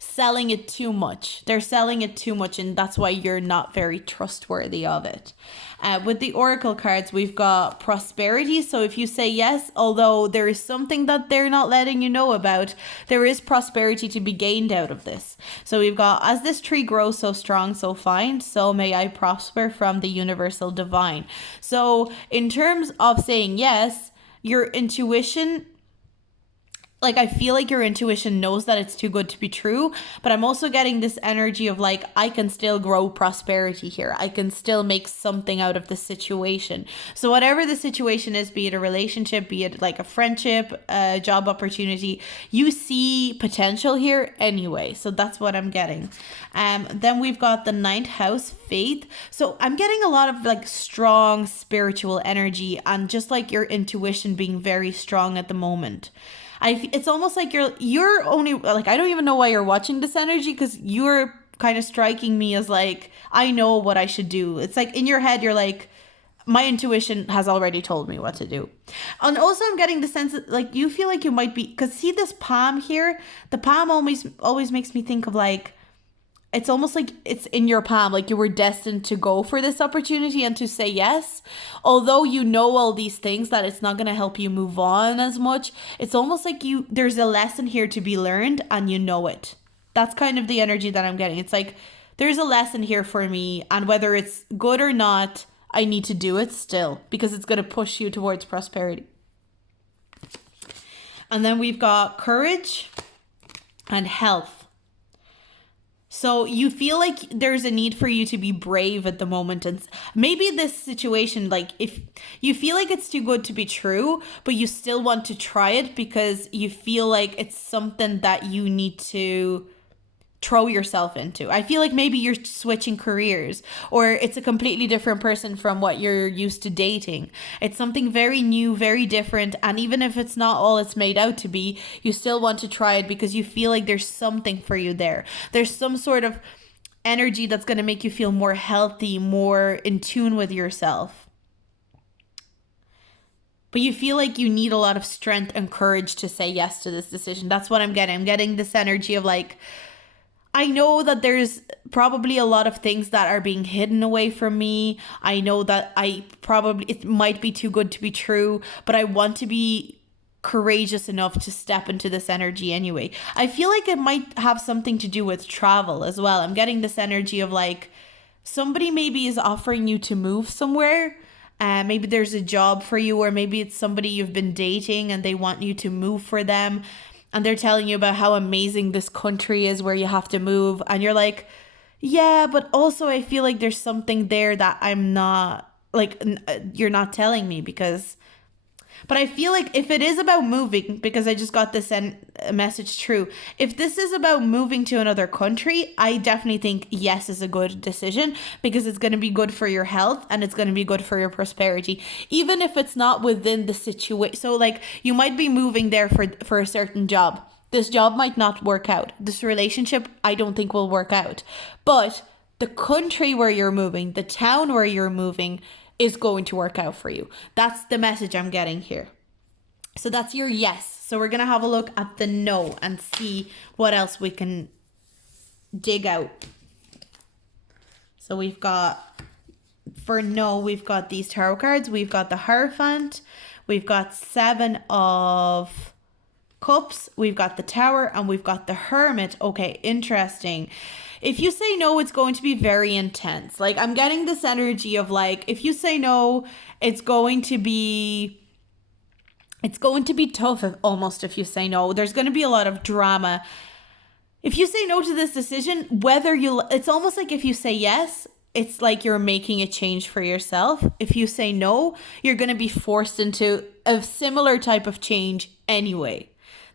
selling it too much. They're selling it too much, and that's why you're not very trustworthy of it. With the Oracle cards, we've got prosperity. So if you say yes, although there is something that they're not letting you know about, there is prosperity to be gained out of this. So we've got, as this tree grows so strong, so fine, so may I prosper from the universal divine. So in terms of saying yes, your intuition like, I feel like your intuition knows that it's too good to be true, but I'm also getting this energy of like, I can still grow prosperity here. I can still make something out of the situation. So whatever the situation is, be it a relationship, be it like a friendship, a job opportunity, you see potential here anyway. So that's what I'm getting. Then we've got the ninth house, faith. So I'm getting a lot of like strong spiritual energy and just like your intuition being very strong at the moment. It's almost like you're only like, I don't even know why you're watching this energy, because you're kind of striking me as like, I know what I should do. It's like in your head you're like, my intuition has already told me what to do. And also I'm getting the sense that like you feel like you might be, because see this palm here, the palm always makes me think of like, it's almost like it's in your palm, like you were destined to go for this opportunity and to say yes. Although you know all these things, that it's not going to help you move on as much. It's almost like there's a lesson here to be learned and you know it. That's kind of the energy that I'm getting. It's like, there's a lesson here for me, and whether it's good or not, I need to do it still, because it's going to push you towards prosperity. And then we've got courage and health. So you feel like there's a need for you to be brave at the moment. And maybe this situation, like if you feel like it's too good to be true, but you still want to try it because you feel like it's something that you need to throw yourself into. I feel like maybe you're switching careers, or it's a completely different person from what you're used to dating. It's something very new, very different. And even if it's not all it's made out to be, you still want to try it because you feel like there's something for you there. There's some sort of energy that's going to make you feel more healthy, more in tune with yourself. But you feel like you need a lot of strength and courage to say yes to this decision. That's what I'm getting. I'm getting this energy of like, I know that there's probably a lot of things that are being hidden away from me. I know that it might be too good to be true, but I want to be courageous enough to step into this energy anyway. I feel like it might have something to do with travel as well. I'm getting this energy of like, somebody maybe is offering you to move somewhere. Maybe there's a job for you, or maybe it's somebody you've been dating and they want you to move for them. And they're telling you about how amazing this country is where you have to move. And you're like, yeah, but also I feel like there's something there that I'm not, like, you're not telling me because... But I feel like if it is about moving, because I just got this message true, if this is about moving to another country, I definitely think yes is a good decision, because it's going to be good for your health and it's going to be good for your prosperity, even if it's not within the situation. So like you might be moving there for a certain job. This job might not work out. This relationship, I don't think will work out. But the country where you're moving, the town where you're moving, is going to work out for you. That's the message I'm getting here. So that's your yes. So we're going to have a look at the no and see what else we can dig out. So we've got, for no, we've got these tarot cards. We've got the Hierophant. We've got 7 of Cups. We've got the Tower, and we've got the Hermit. Okay, interesting. If you say no, it's going to be very intense. Like, I'm getting this energy of like, if you say no, it's going to be tough almost if you say no. There's going to be a lot of drama. If you say no to this decision, it's almost like if you say yes, it's like you're making a change for yourself. If you say no, you're going to be forced into a similar type of change anyway.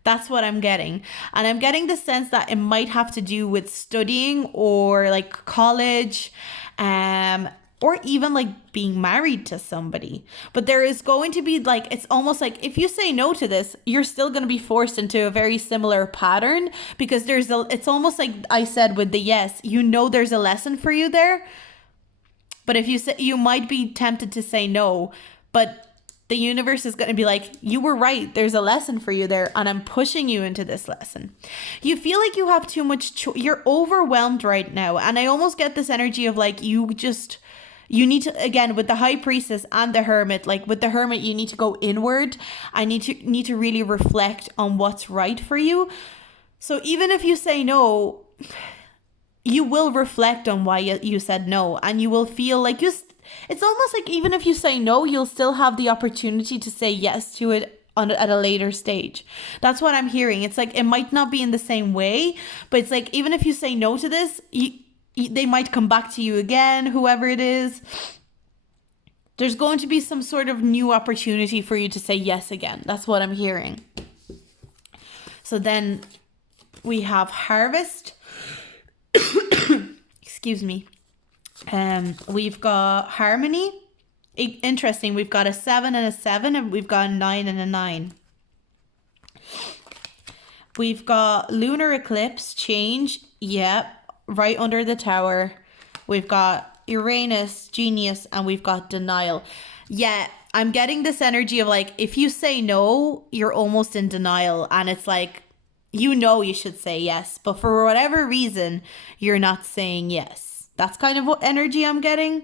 That's what I'm getting. And I'm getting the sense that it might have to do with studying or like college, or even like being married to somebody. But there is going to be like, it's almost like if you say no to this, you're still going to be forced into a very similar pattern, because it's almost like I said with the yes, there's a lesson for you there. But if you say, you might be tempted to say no, but the universe is going to be like, you were right. There's a lesson for you there, and I'm pushing you into this lesson. You feel like you have too much. You're overwhelmed right now. And I almost get this energy of like, you need to, again, with the High Priestess and the Hermit, like with the Hermit, you need to go inward. I need to really reflect on what's right for you. So even if you say no, you will reflect on why you said no, and you will feel like it's almost like even if you say no, you'll still have the opportunity to say yes to it at a later stage. That's what I'm hearing. It's like, it might not be in the same way, but it's like, even if you say no to this, they might come back to you again, whoever it is. There's going to be some sort of new opportunity for you to say yes again. That's what I'm hearing. So then we have harvest. Excuse me. We've got harmony. Interesting. We've got a 7 and a 7, and we've got a 9 and a 9. We've got lunar eclipse, change. Yep. Right under the tower. We've got Uranus, genius, and we've got denial. Yeah, I'm getting this energy of like, if you say no, you're almost in denial, and it's like, you know you should say yes, but for whatever reason, you're not saying yes. That's kind of what energy I'm getting.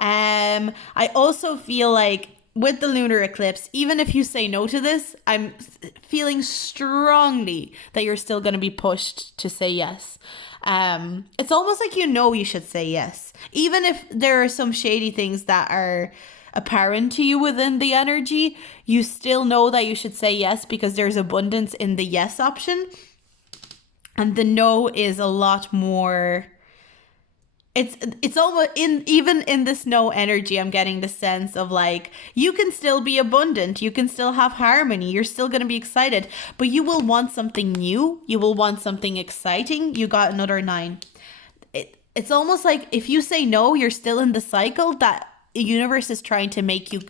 I also feel like with the lunar eclipse, even if you say no to this, I'm feeling strongly that you're still going to be pushed to say yes. It's almost like you should say yes. Even if there are some shady things that are apparent to you within the energy, you still know that you should say yes because there's abundance in the yes option. And the no is a lot more... It's almost even in this no energy, I'm getting the sense of like, you can still be abundant, you can still have harmony, you're still going to be excited, but you will want something new, you will want something exciting. You got another 9. It's almost like if you say no, you're still in the cycle that the universe is trying to make you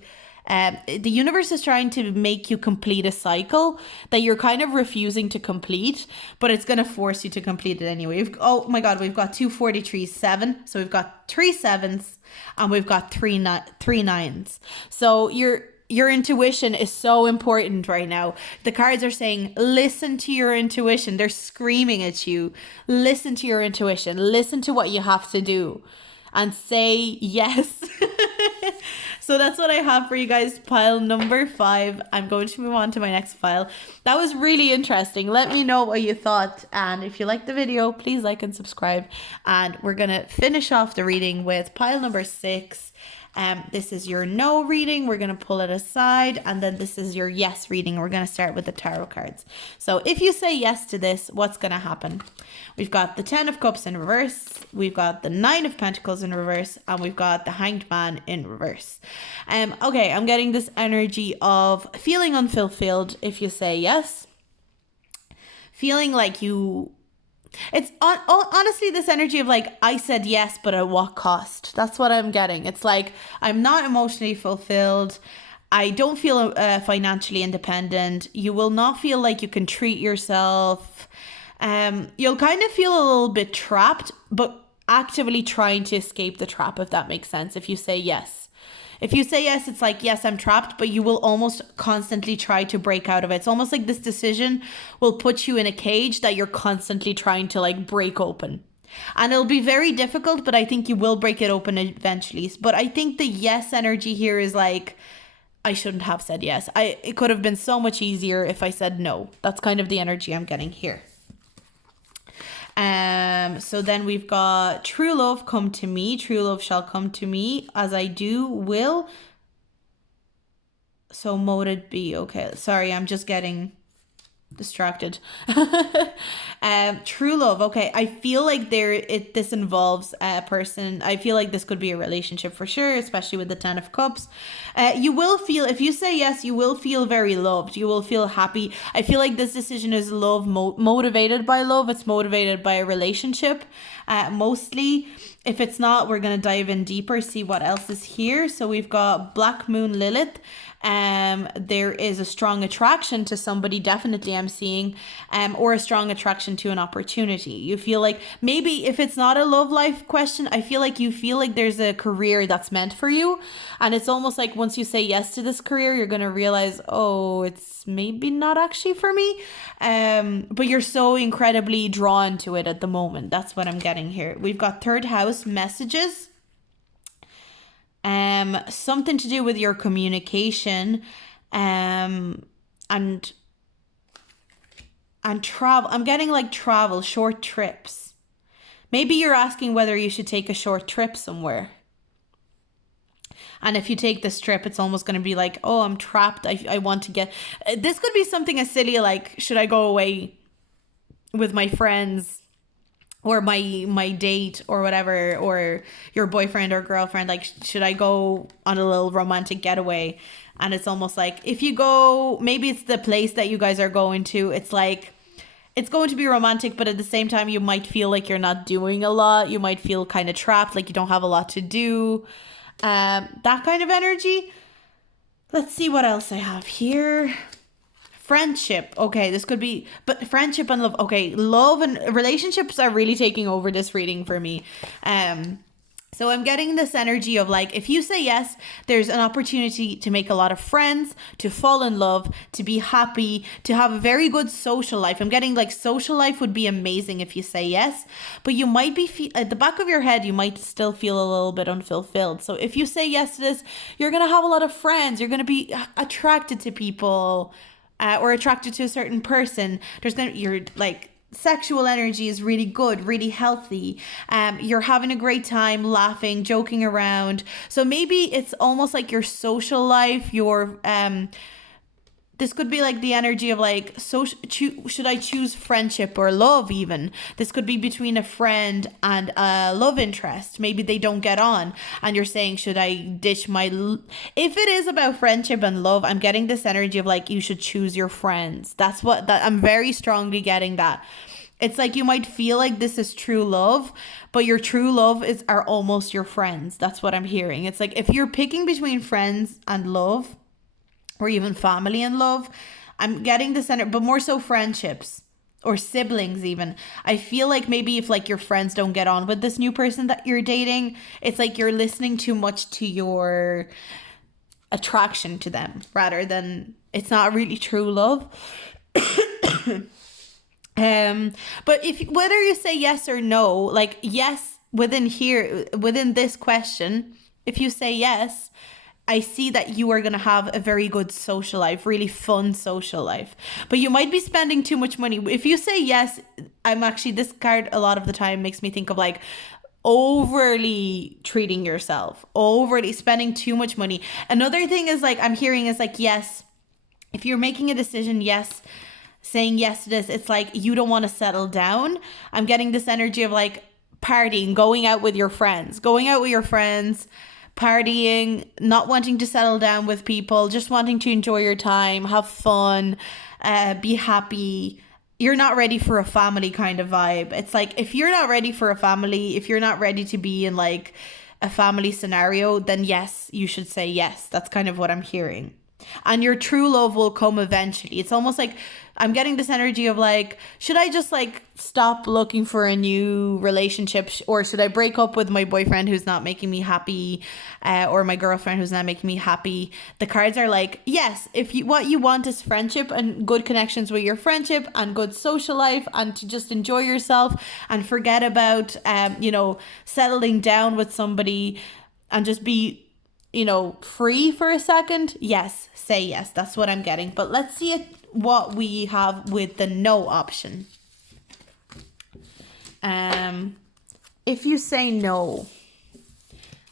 complete a cycle that you're kind of refusing to complete, but it's going to force you to complete it anyway. Oh my God, we've got 2 43s, 7. So we've got 3 7s and we've got 3 9s. So your intuition is so important right now. The cards are saying, listen to your intuition. They're screaming at you. Listen to your intuition. Listen to what you have to do and say yes. So that's what I have for you guys, pile number 5. I'm going to move on to my next pile. That was really interesting. Let me know what you thought. And if you liked the video, please like and subscribe. And we're going to finish off the reading with pile number 6. This is your no reading. We're going to pull it aside. And then this is your yes reading. We're going to start with the tarot cards. So if you say yes to this, what's going to happen? We've got the 10 of Cups in reverse. We've got the 9 of Pentacles in reverse. And we've got the Hanged Man in reverse. Okay, I'm getting this energy of feeling unfulfilled if you say yes. Feeling like you... It's honestly this energy of like, I said yes, but at what cost? That's what I'm getting. It's like, I'm not emotionally fulfilled. I don't feel financially independent. You will not feel like you can treat yourself. You'll kind of feel a little bit trapped, but actively trying to escape the trap, if that makes sense, if you say yes. If you say yes, it's like, yes, I'm trapped, but you will almost constantly try to break out of it. It's almost like this decision will put you in a cage that you're constantly trying to like break open. And it'll be very difficult, but I think you will break it open eventually. But I think the yes energy here is like, I shouldn't have said yes. It could have been so much easier if I said no. That's kind of the energy I'm getting here. So then we've got true love come to me. True love shall come to me as I do will. So moted be. Okay, sorry, I'm just getting distracted. True love. Okay, I feel like this involves a person. I feel like this could be a relationship for sure, especially with the 10 of Cups. You will feel, if you say yes, you will feel very loved. You will feel happy. I feel like this decision is love, motivated by love. It's motivated by a relationship, mostly. If it's not, we're going to dive in deeper, see what else is here. So we've got Black Moon Lilith. There is a strong attraction to somebody, definitely I'm seeing, or a strong attraction to an opportunity. You feel like maybe if it's not a love life question, I feel like you feel like there's a career that's meant for you. And it's almost like once you say yes to this career, you're going to realize, oh, it's maybe not actually for me. But you're so incredibly drawn to it at the moment. That's what I'm getting here. We've got 3rd house messages. Something to do with your communication, and travel. I'm getting like travel, short trips. Maybe you're asking whether you should take a short trip somewhere. And if you take this trip, it's almost going to be like, oh, I'm trapped. I want to get... This could be something as silly like, should I go away with my friends or my date or whatever, or your boyfriend or girlfriend? Like, should I go on a little romantic getaway? And it's almost like, if you go, maybe it's the place that you guys are going to. It's like, it's going to be romantic, but at the same time, you might feel like you're not doing a lot. You might feel kind of trapped, like you don't have a lot to do. That kind of energy. Let's see what else I have here. Friendship. Okay, this could be, but friendship and love. Okay, love and relationships are really taking over this reading for me. So I'm getting this energy of like, if you say yes, there's an opportunity to make a lot of friends, to fall in love, to be happy, to have a very good social life. I'm getting like social life would be amazing if you say yes, but you might be, at the back of your head, you might still feel a little bit unfulfilled. So if you say yes to this, you're going to have a lot of friends. You're going to be attracted to people or attracted to a certain person. You're like, sexual energy is really good, really healthy. You're having a great time, laughing, joking around. So maybe it's almost like your social life, your this could be like the energy of like, should I choose friendship or love even? This could be between a friend and a love interest. Maybe they don't get on and you're saying, should I ditch my... If it is about friendship and love, I'm getting this energy of like, you should choose your friends. That I'm very strongly getting that. It's like you might feel like this is true love, but your true love are almost your friends. That's what I'm hearing. It's like if you're picking between friends and love, or even family and love, I'm getting the center, but more so friendships or siblings even. I feel like maybe if like your friends don't get on with this new person that you're dating, it's like you're listening too much to your attraction to them rather than it's not really true love. But whether you say yes or no, like yes, within this question, if you say yes, I see that you are going to have a very good social life, really fun social life. But you might be spending too much money. If you say yes, this card a lot of the time makes me think of like overly treating yourself, overly spending too much money. Another thing is like, I'm hearing is like, yes, if you're making a decision, yes, saying yes to this, it's like you don't want to settle down. I'm getting this energy of like partying, going out with your friends, partying, not wanting to settle down with people, just wanting to enjoy your time, have fun, be happy. You're not ready for a family kind of vibe. It's like, if you're not ready for a family, if you're not ready to be in like a family scenario, then yes, you should say yes. That's kind of what I'm hearing. And your true love will come eventually. It's almost like I'm getting this energy of like, should I just like stop looking for a new relationship, or should I break up with my boyfriend who's not making me happy, or my girlfriend who's not making me happy? The cards are like, yes, if what you want is friendship and good connections with your friendship and good social life and to just enjoy yourself and forget about settling down with somebody and just be free for a second, yes, say yes. That's what I'm getting. But let's see what we have with the no option. If you say no,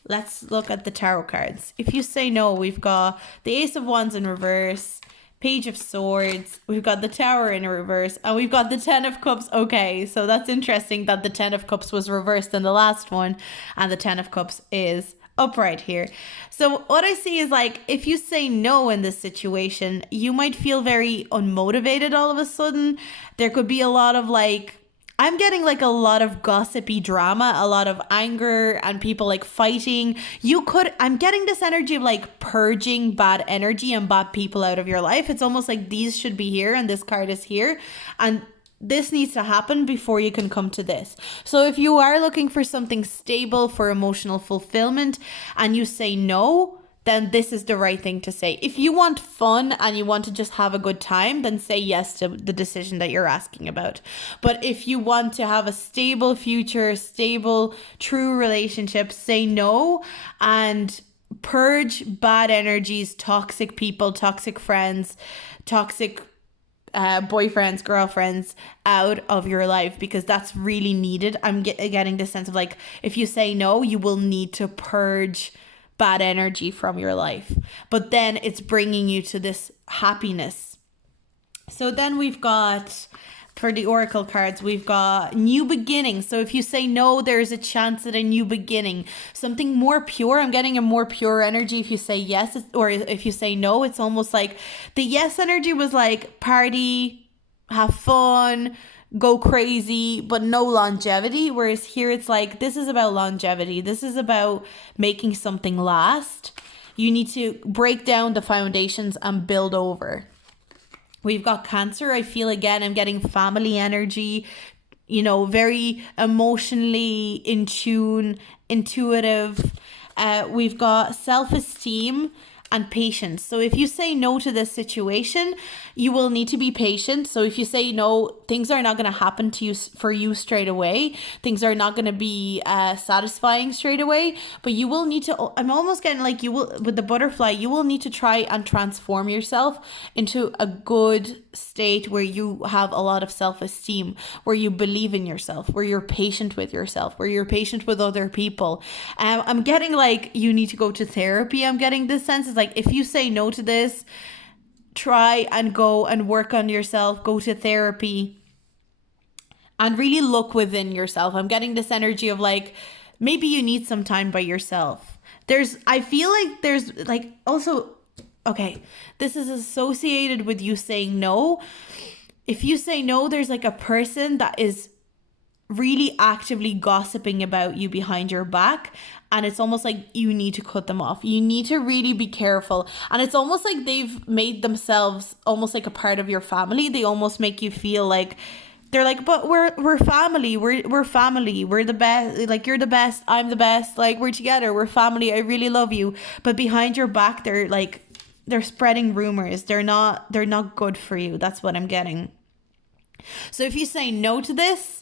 let's look at the tarot cards. If you say no, we've got the Ace of Wands in reverse, Page of Swords, we've got the Tower in reverse, and we've got the Ten of Cups. Okay, so that's interesting that the Ten of Cups was reversed in the last one, and the Ten of Cups is upright here. So what I see is like, if you say no in this situation, you might feel very unmotivated all of a sudden. There could be a lot of like, I'm getting like a lot of gossipy drama, a lot of anger and people like fighting. I'm getting this energy of like purging bad energy and bad people out of your life. It's almost like these should be here and this card is here, and this needs to happen before you can come to this. So if you are looking for something stable for emotional fulfillment and you say no, then this is the right thing to say. If you want fun and you want to just have a good time, then say yes to the decision that you're asking about. But if you want to have a stable future, stable, true relationship, say no and purge bad energies, toxic people, toxic friends, toxic boyfriends, girlfriends out of your life, because that's really needed. I'm getting the sense of like, if you say no, you will need to purge bad energy from your life. But then it's bringing you to this happiness. So then we've got, for the oracle cards, we've got new beginnings. So if you say no, there's a chance at a new beginning, something more pure. I'm getting a more pure energy. If you say yes, or if you say no, it's almost like the yes energy was like party, have fun, go crazy, but no longevity. Whereas here it's like, this is about longevity. This is about making something last. You need to break down the foundations and build over. We've got Cancer. I feel, again, I'm getting family energy, you know, very emotionally in tune, intuitive. We've got self-esteem and patience. So if you say no to this situation, you will need to be patient. So if you say no, things are not going to happen to you for you straight away. Things are not going to be satisfying straight away, but you will need to, I'm almost getting like, you will, with the butterfly, you will need to try and transform yourself into a good state where you have a lot of self-esteem, where you believe in yourself, where you're patient with yourself, where you're patient with other people. I'm getting like, you need to go to therapy. I'm getting this sense. It's like, if you say no to this, try and go and work on yourself, go to therapy and really look within yourself. I'm getting this energy of like, maybe you need some time by yourself. I feel like there's like also, okay, this is associated with you saying no. If you say no, there's like a person that is really actively gossiping about you behind your back, and it's almost like you need to cut them off. You need to really be careful, and it's almost like they've made themselves almost like a part of your family. They almost make you feel like they're like, but we're family, we're family, we're the best, like you're the best, I'm the best, like we're together, we're family, I really love you. But behind your back, they're spreading rumors. They're not good for you. That's what I'm getting. So if you say no to this,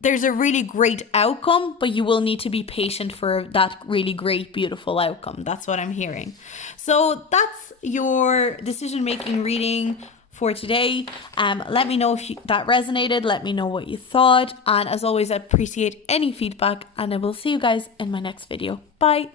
there's a really great outcome, but you will need to be patient for that really great, beautiful outcome. That's what I'm hearing. So that's your decision-making reading for today. Let me know if that resonated. Let me know what you thought. And as always, I appreciate any feedback, and I will see you guys in my next video. Bye.